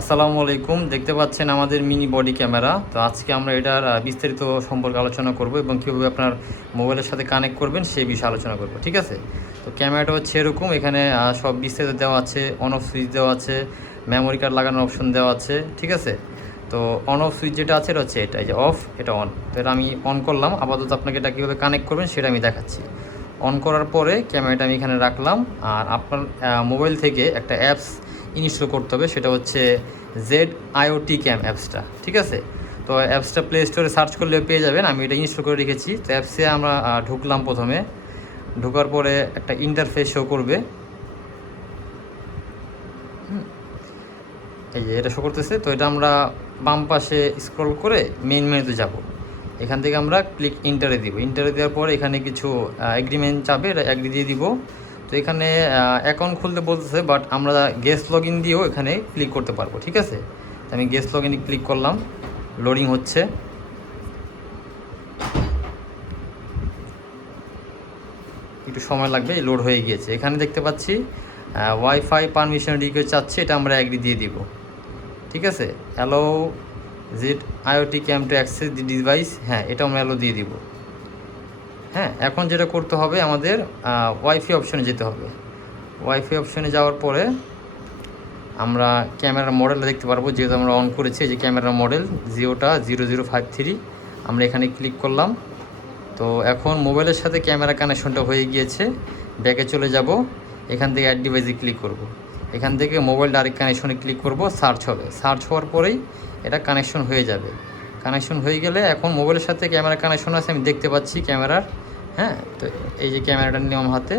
আসসালামু আলাইকুম। দেখতে পাচ্ছেন আমাদের মিনি বডি ক্যামেরা। তো আজকে আমরা এটার বিস্তারিত সম্পর্কে আলোচনা করব এবং কীভাবে আপনার মোবাইলের সাথে কানেক্ট করবেন সেই বিষয়ে আলোচনা করব। ঠিক আছে? তো ক্যামেরাটা হচ্ছে এরকম, এখানে সব বিস্তারিত দেওয়া আছে, অন অফ সুইচ দেওয়া আছে, মেমোরি কার্ড লাগানোর অপশন দেওয়া আছে। ঠিক আছে? তো অন অফ সুইচ যেটা আছে এটা হচ্ছে এটা, এই যে অফ, এটা অন। তো এটা আমি অন করলাম। আপাতত আপনাকে এটা কীভাবে কানেক্ট করবেন সেটা আমি দেখাচ্ছি। অন করার পরে ক্যামেরাটা আমি এখানে রাখলাম। আর আপনার মোবাইল থেকে একটা অ্যাপস ইনস্টল করতে হবে, সেটা হচ্ছে ZIoT ক্যাম অ্যাপসটা। ঠিক আছে? তো অ্যাপসটা প্লে স্টোরে সার্চ করলে পেয়ে যাবেন, আমি এটা ইনস্টল করে রেখেছি। তো অ্যাপসে আমরা ঢুকলাম। প্রথমে ঢোকার পরে একটা ইন্টারফেস শো করবে। এই যে এটা শো করতেছে। তো এটা আমরা বাম পাশে স্ক্রল করে মেইন মেনুতে যাব। এখান থেকে আমরা ক্লিক ইন্টারে দিব। ইন্টারে দেওয়ার পর এখানে কিছু এগ্রিমেন্ট চাবে, এটা এগ্রি দিয়ে দিব। তো এখানে অ্যাকাউন্ট খুলতে বলতেছে, বাট আমরা গেস্ট লগ ইন দিয়েও এখানে ক্লিক করতে পারবো। ঠিক আছে? তো আমি গেস্ট লগ ইনে ক্লিক করলাম। লোডিং হচ্ছে, একটু সময় লাগবে। লোড হয়ে গিয়েছে। এখানে দেখতে পাচ্ছি ওয়াইফাই পারমিশন রিকোয়েস্ট চাচ্ছে, এটা আমরা এগ্রি দিয়ে দিব। ঠিক আছে? Aloe ZIoT came to access the device, হ্যাঁ এটা আমরা অ্যালো দিয়ে দিব। হ্যাঁ, এখন যেটা করতে হবে আমাদের ওয়াইফাই অপশনে যেতে হবে। ওয়াইফাই অপশনে যাওয়ার পরে আমরা ক্যামেরার মডেলটা দেখতে পারবো, যেহেতু আমরা অন করেছি। এই যে ক্যামেরার মডেল জিওটা 0053, আমরা এখানে ক্লিক করলাম। তো এখন মোবাইলের সাথে ক্যামেরা কানেকশনটা হয়ে গিয়েছে। ব্যাকে চলে যাব, এখান থেকে অ্যাড ডিভাইসে ক্লিক করব। এখান থেকে মোবাইল ডাইরেক্ট কানেকশনে ক্লিক করব, সার্চ হবে। সার্চ হওয়ার পরেই এটা কানেকশন হয়ে যাবে। কানেকশন হয়ে গেলে এখন মোবাইলের সাথে ক্যামেরা কানেকশন আছে, আমি দেখতে পাচ্ছি ক্যামেরার। হ্যাঁ, তো এই যে ক্যামেরাটা নিলাম হাতে।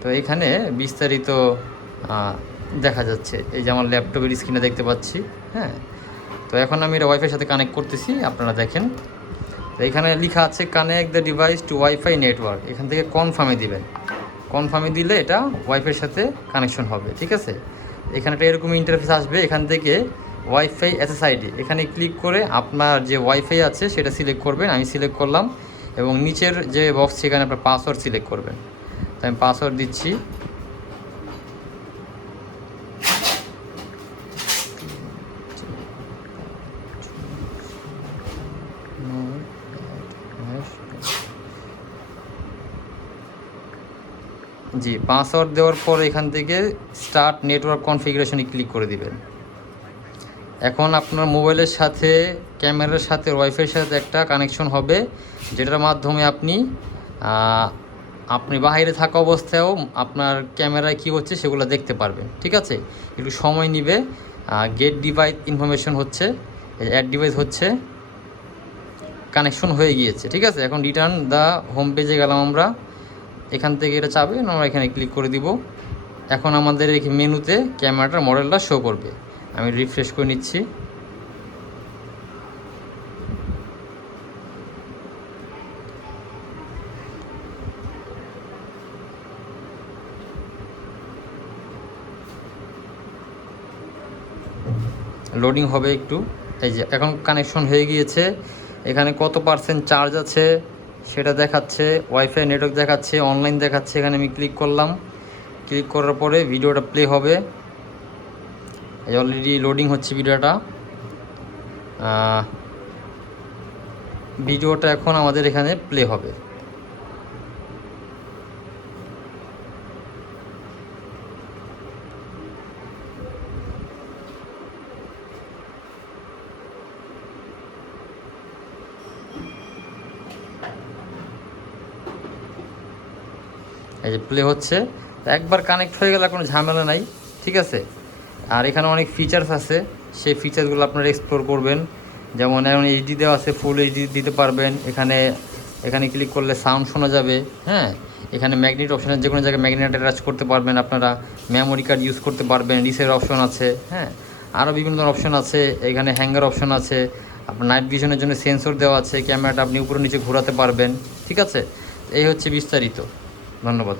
তো এখানে বিস্তারিত দেখা যাচ্ছে, এই যে আমার ল্যাপটপের স্ক্রিনে দেখতে পাচ্ছি। হ্যাঁ, তো এখন আমি এটা ওয়াইফাইয়ের সাথে কানেক্ট করতেছি, আপনারা দেখেন। তো এখানে লেখা আছে connect the device to WiFi network. এখান থেকে কনফার্মে দিবেন। কনফার্মে দিলে এটা ওয়াইফাইয়ের সাথে কানেকশন হবে। ঠিক আছে? এখানে একটা এরকম ইন্টারফেস আসবে। এখান থেকে ওয়াইফাই SSID, এখানে ক্লিক করে আপনার যে ওয়াইফাই আছে সেটা সিলেক্ট করবেন। আমি সিলেক্ট করলাম এবং নিচের যে বক্স সেখানে আপনার পাসওয়ার্ড সিলেক্ট করবেন। তো আমি পাসওয়ার্ড দিচ্ছি। জি, পাসওয়ার্ড দেওয়ার পর এখান থেকে স্টার্ট নেটওয়ার্ক কনফিগারেশনে ক্লিক করে দিবেন। এখন আপনার মোবাইলের সাথে ক্যামেরার সাথে ওয়াইফাইয়ের সাথে একটা কানেকশন হবে, যেটার মাধ্যমে আপনি বাইরে থাকা অবস্থায়ও আপনার ক্যামেরায় কী হচ্ছে সেগুলো দেখতে পারবেন। ঠিক আছে? একটু সময় নেবে। গেট ডিভাইস ইনফরমেশন হচ্ছে, অ্যাড ডিভাইস হচ্ছে, কানেকশন হয়ে গিয়েছে। ঠিক আছে? এখন রিটার্ন দ্য হোম পেজে গেলাম আমরা। এখান থেকে এটা চাবে, আমরা এখানে ক্লিক করে দিব। এখন আমাদের এই মেনুতে ক্যামেরাটার মডেলটা শো করবে। আমি রিফ্রেশ করে নিচ্ছি। লোডিং হবে একটু। এই যে এখন কানেকশন হয়ে গিয়েছে। এখানে কত পার্সেন্ট চার্জ আছে সেটা দেখাচ্ছে, ওয়াইফাই নেটওয়ার্ক দেখাচ্ছে, অনলাইন দেখাচ্ছে। এখানে আমি ক্লিক করলাম। ক্লিক করার পরে ভিডিওটা প্লে হবে। এই অলরেডি লোডিং হচ্ছে ভিডিওটা এখন আমাদের এখানে প্লে হবে। এই যে প্লে হচ্ছে। একবার কানেক্ট হয়ে গেলে কোনো ঝামেলা নাই। ঠিক আছে? আর এখানে অনেক ফিচার্স আছে, সেই ফিচার্সগুলো আপনারা এক্সপ্লোর করবেন। যেমন এখন HD দেওয়া আছে, ফুল HD দিতে পারবেন। এখানে ক্লিক করলে সাউন্ড শোনা যাবে। হ্যাঁ, এখানে ম্যাগনেট অপশানের যে কোনো জায়গায় ম্যাগনেট অ্যাটাচ করতে পারবেন আপনারা। মেমোরি কার্ড ইউজ করতে পারবেন। রিসেট অপশন আছে। হ্যাঁ, আরও বিভিন্ন ধরনের অপশন আছে। এখানে হ্যাঙ্গার অপশন আছে। আপনার নাইট ভিশনের জন্য সেন্সর দেওয়া আছে। ক্যামেরাটা আপনি উপরে নিচে ঘোরাতে পারবেন। ঠিক আছে? এই হচ্ছে বিস্তারিত। ধন্যবাদ।